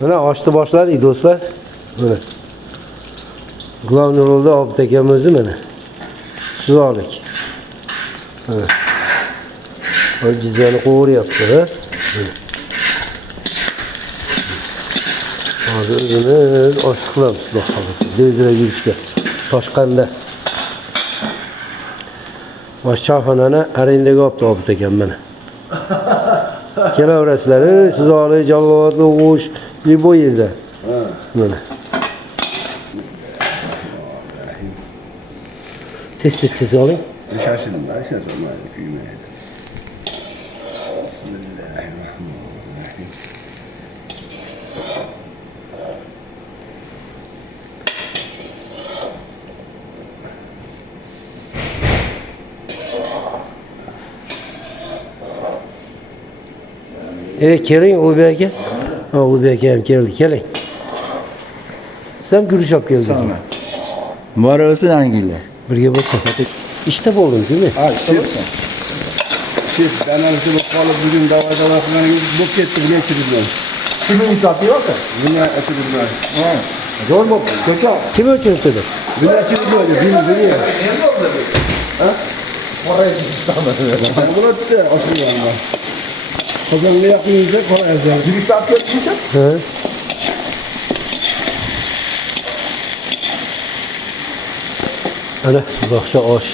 Mana oshni boshladik do'stlar. Mana. Главный rolda Obid akam o'zi mana. Suzolik. Mana. Jizani qovuryapmiz. Hozir o'zimiz osh qilamiz, xudo xolasa. Devzira yurishga. Toshqanda. Oshxonani arendaga olibdi Obid akam mana. Kelaverasizlar, Suzolik, Jalolobod, O'g'ush, Liboy yerda. Mana. Tez oling. Şaşırdım, olmaydı, büyümeydi. Bismillahirrahmanirrahim. Keling Obid aka. Ha, Obid aka ham keldi, keling. Sen guruch olib kelding. Sana. Muharresi hangiyle? Birga bo'lsin. İşte bo'lding, değil mi? Ha, işte. Siz analizi kalıp bugün davada falan bok etti, bile çürüdüler. Kimin itaati yok ki? Bile çürüdüler. Zor mu? Kötü al. Kim ölçülüp dedi? Bile çürüdüler, biliyor. Ha? Oraya gitmişler. Ben bunu öttü, oturuyor anda. Kazanlı yakınınca kolay yazar. Bir saat geçmişler. He. Ana, uzoqcha osh.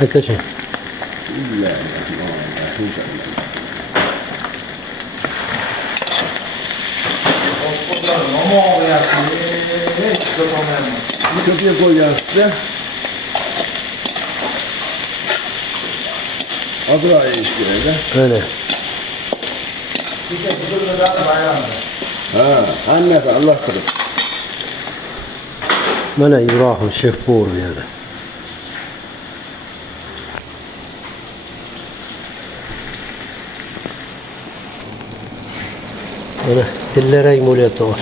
Aytachi. Kötüye koyacağız size. Adra'ya işleyeceğiz. Öyle. Ha, annesi Allah kırık. Mana İbrahim şef bu yerda. Mana tillarang bo'lyapti osh.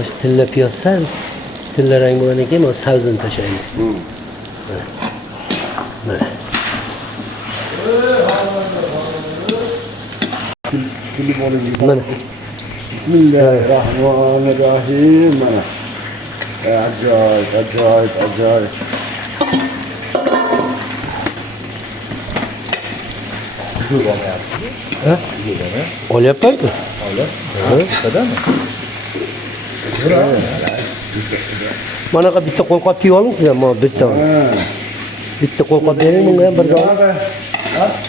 Osh tillab yozsam, tillarang bo'lgandan keyin mana savzini tashlaymiz. Mana. Mana. Bismillahirrahmanirrahim. Mana. Acayip. Ha? Olyapti? Kadar mı? Manaqa bitta qo'lqop kiyib olingsiz ham, bitta. Bitta qo'lqop bering bunga ham bir dona.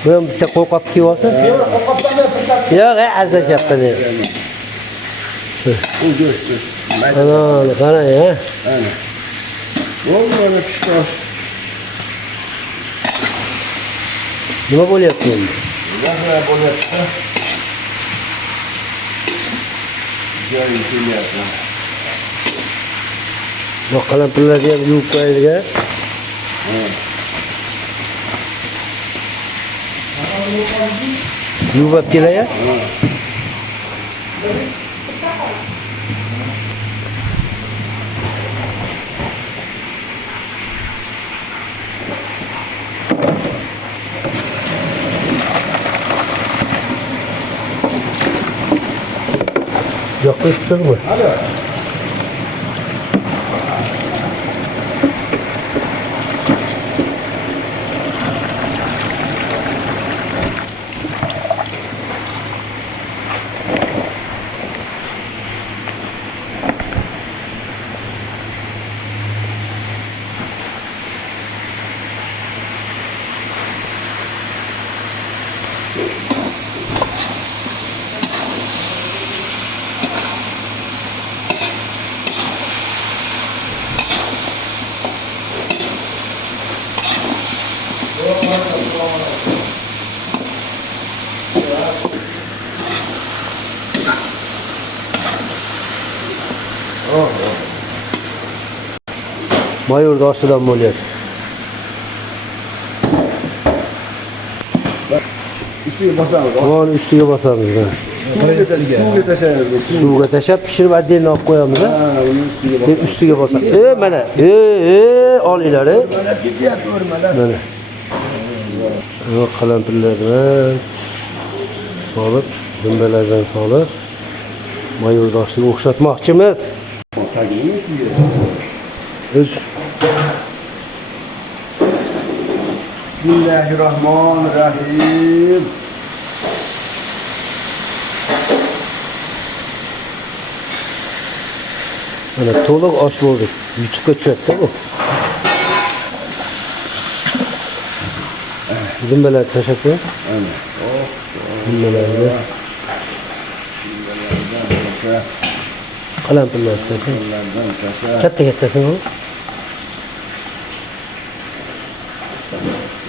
Bu ham bitta qo'lqop kiyib olsa. Yo'q, azajabdi dedi. Bu göz. Ana, qarang, ha. Aynen. Oldu öyle pişti hoş. Nima bo'lyapti endi? Nasıl bolyapti? Joyi kelyapti. Bu qalampirlarni ham yuvib qo'yaylik. Yuvib olib kelay. Yoqaysizmi? Hadi. Mayorda oshidan bo'lyapti. Üstüne basalım. Onu üstüge basamiz. Suvga tashlaymiz. Suvga tashlab pishirib отдельно olib qo'yamiz. Ha, uni ustiga Keyin ustiga bosamiz. Mana, olinglar. Mana ketyapti, o'rmalar. Mana. Qalampirlar bilan solib, dumbalardan solib, mayurdoshni o'xshatmoqchimiz. Tagini kuyuyor. O'z Bismillahirrahmanirrahim. mana to'liq osh bo'ldi. YouTube'ga tushadi bu. Dumbalar tashlab qo'ying. Ana. Dumbalarni qalampirlar tashlang. Bunlardan tasha. Katta-kattasini ol.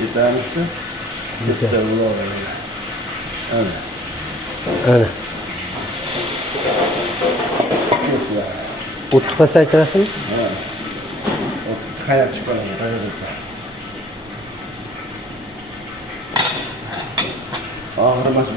Yetarmishmi? Yetar ular. Ana. Ana. O'tni pasaytirasizmi? Ha. Qayerga chiqaman? Og'rimas